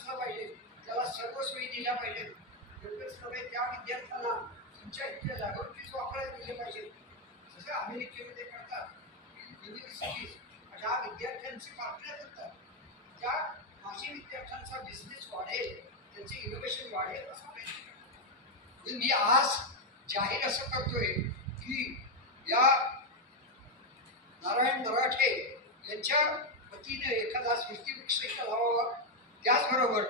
असलं पाहिजे, त्याला सर्व सोयी दिल्या पाहिजेत. एवढंच नव्हे, त्या विद्यार्थ्यांना तुमच्या इथल्या लॅबोरेटरीज वापरायला दिले पाहिजे. जसं अमेरिकेमध्ये करतात युनिव्हर्सिटीज अशा विद्यार्थ्यांची पार्टनर करतात. त्या माझी विद्यार्थ्यांचा बिझनेस वाढेल, त्यांचे इनोव्हेशन वाढेल असा प्रयत्न करतात. मी आज जाहीर असं करतोय की या नारायण मराठे यांच्या वतीने एखादा स्मृतिवृक्ष इथं लावावा. त्याचबरोबर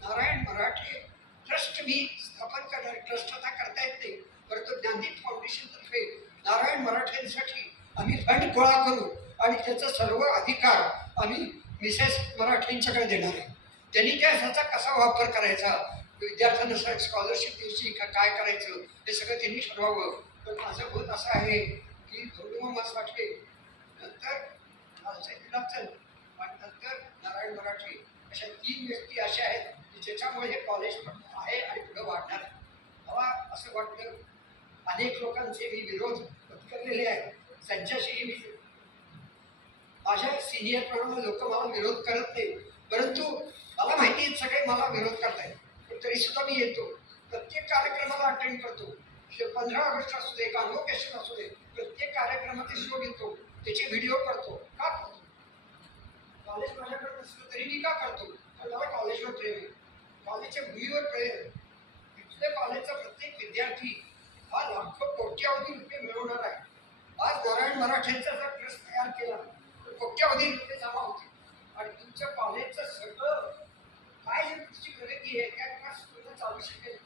नारायण मराठे ट्रस्ट मी स्थापन करणार. ट्रस्ट आता करता येत नाही, परंतु ज्ञानदीप फाउंडेशनतर्फे नारायण मराठेंसाठी आम्ही फंड गोळा करू आणि त्याचा सर्व अधिकार आम्ही मिसेस मराठेंच्याकडे देणार आहे. त्यांनी त्या ह्याचा कसा वापर करायचा, विद्यार्थ्यांना स्कॉलरशिप द्यायची का काय करायचं हे सगळं त्यांनी ठरवावं. पण माझं मत असं आहे की गौरव साठे नंतर लालसाहेब आणि नंतर नारायण मराठे अशा 3 व्यक्ती अशा आहेत की ज्याच्यामुळे हे कॉलेज आहे आणि पुढे वाढणार आहे. मला असं वाटतं अनेक लोकांचे मी विरोध पत्करलेले आहेत. त्यांच्याशी मी माझ्या सिनियर प्रमाणे लोक मला विरोध करत नाही, परंतु मला माहिती आहे सगळे मला विरोध करतायत, पण तरी सुद्धा मी येतो. प्रत्येक कार्यक्रमाला अटेंड करतो. 15 ऑगस्ट असू दे, कॉन्व्होकेशन असू दे, प्रत्येक कार्यक्रमाचे शो घेतो, त्याचे व्हिडिओ करतो. का करतो? कॉलेज माझ्याकडे नसलं तरी मी का करतो? कारण मला कॉलेजवर प्रेम आहे, कॉलेजच्या मुलीवर प्रेम आहे. इथल्या कॉलेजचा प्रत्येक विद्यार्थी हा लाखो कोट्यावधी रुपये मिळवणार आहे. आज नारायण मराठेंचा जर ट्रस्ट तयार केला तर कोट्यावधी रुपये जमा होतील आणि तुमच्या कॉलेजचं सगळं काय जे पुढची प्रगती आहे त्या ट्रस्ट चालू शकेल.